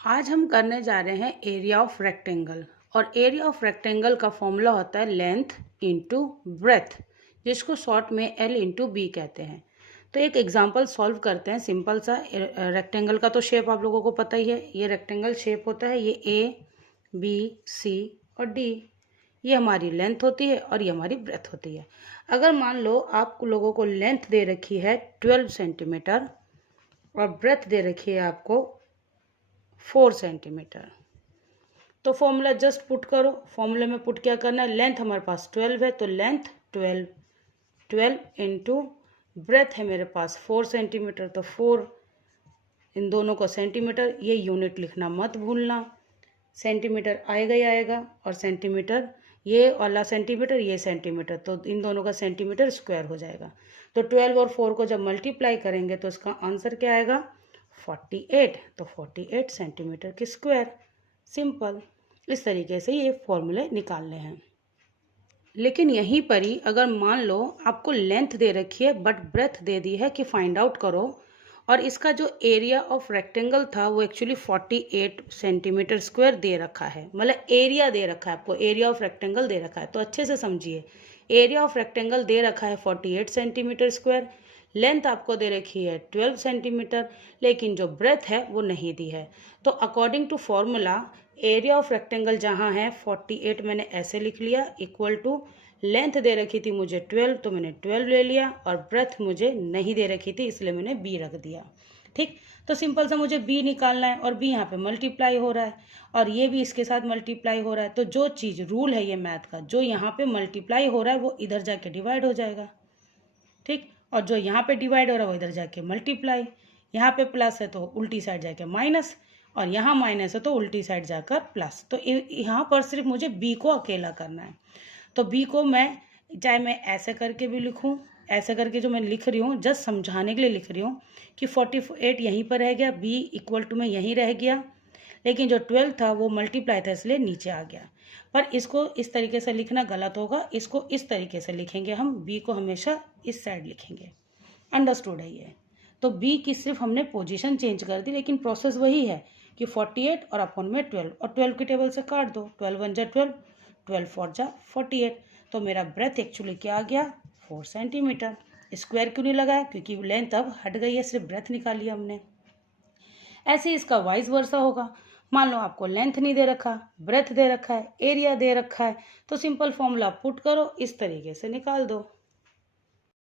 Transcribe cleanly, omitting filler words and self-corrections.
आज हम करने जा रहे हैं एरिया ऑफ रेक्टेंगल। और एरिया ऑफ रेक्टेंगल का फॉर्मूला होता है लेंथ इंटू ब्रेथ, जिसको शॉर्ट में एल इंटू बी कहते हैं। तो एक एग्जांपल सॉल्व करते हैं सिंपल सा। रेक्टेंगल का तो शेप आप लोगों को पता ही है, ये रेक्टेंगल शेप होता है। ये ए बी सी और डी, ये हमारी लेंथ होती है और ये हमारी ब्रेथ होती है। अगर मान लो आप लोगों को लेंथ दे रखी है 12 सेंटीमीटर और ब्रेथ दे रखी है आपको 4 सेंटीमीटर, तो फॉर्मूला जस्ट पुट करो। फॉर्मूले में पुट क्या करना है, लेंथ हमारे पास 12 है तो लेंथ 12 इंटू ब्रेथ है मेरे पास 4 सेंटीमीटर, तो 4 इन दोनों को सेंटीमीटर, ये यूनिट लिखना मत भूलना। सेंटीमीटर आएगा ही आएगा और सेंटीमीटर ये वाला सेंटीमीटर, ये सेंटीमीटर, तो इन दोनों का सेंटीमीटर स्क्वायर हो जाएगा। तो 12 और 4 को जब मल्टीप्लाई करेंगे तो इसका आंसर क्या आएगा 48। तो 48 सेंटीमीटर के स्क्वायर। सिंपल, इस तरीके से ये फॉर्मूले निकालने हैं। लेकिन यहीं पर ही अगर मान लो आपको लेंथ दे रखी है बट ब्रेथ दे दी है कि फाइंड आउट करो, और इसका जो एरिया ऑफ रेक्टेंगल था वो एक्चुअली 48 सेंटीमीटर स्क्वायर दे रखा है, मतलब एरिया दे रखा है आपको, एरिया ऑफ रेक्टेंगल दे रखा है। तो अच्छे से समझिए, एरिया ऑफ रेक्टेंगल दे रखा है 48 सेंटीमीटर स्क्वायर, लेंथ आपको दे रखी है 12 सेंटीमीटर, लेकिन जो ब्रेथ है वो नहीं दी है। तो according to formula area of rectangle जहाँ है 48 मैंने ऐसे लिख लिया, इक्वल टू लेंथ दे रखी थी मुझे 12 तो मैंने 12 ले लिया, और ब्रेथ मुझे नहीं दे रखी थी इसलिए मैंने बी रख दिया। ठीक, तो सिंपल सा मुझे बी निकालना है, और बी यहाँ पे मल्टीप्लाई हो रहा है और ये भी इसके साथ मल्टीप्लाई हो रहा है। तो जो चीज़ रूल है ये मैथ का, जो यहाँ पे मल्टीप्लाई हो रहा है वो इधर जाके डिवाइड हो जाएगा। ठीक, और जो यहाँ पे डिवाइड हो रहा है वो इधर जाके मल्टीप्लाई, यहाँ पे प्लस है तो उल्टी साइड जाके माइनस, और यहाँ माइनस है तो उल्टी साइड जाकर प्लस। तो यहाँ पर सिर्फ मुझे बी को अकेला करना है। तो बी को मैं चाहे मैं ऐसे करके भी लिखूँ, ऐसे करके जो मैं लिख रही हूँ जस्ट समझाने के लिए लिख रही हूँ कि 48 यहीं पर रह गया, बी इक्वल टू में यहीं रह गया, लेकिन जो 12 था वो मल्टीप्लाई था इसलिए नीचे आ गया। पर इसको इस तरीके से लिखना गलत होगा, इसको इस तरीके से लिखेंगे हम, बी को हमेशा इस साइड लिखेंगे। अंडरस्टूड है ये। तो बी की सिर्फ हमने पोजीशन चेंज कर दी, लेकिन प्रोसेस वही है कि 48 और अपॉन में 12, और 12 की टेबल से काट दो, 12 1 जा 12, 12 4 जा 48। तो मेरा ब्रेथ एक्चुअली क्या आ गया 4 सेंटीमीटर। स्क्वायर क्यों नहीं लगाया, क्योंकि लेंथ अब हट गई है, सिर्फ ब्रेथ निकाली हमने। ऐसे इसका वाइस वर्सा होगा। मान लो आपको लेंथ नहीं दे रखा, ब्रेथ दे रखा है, एरिया दे रखा है, तो सिंपल फॉर्मूला पुट करो, इस तरीके से निकाल दो।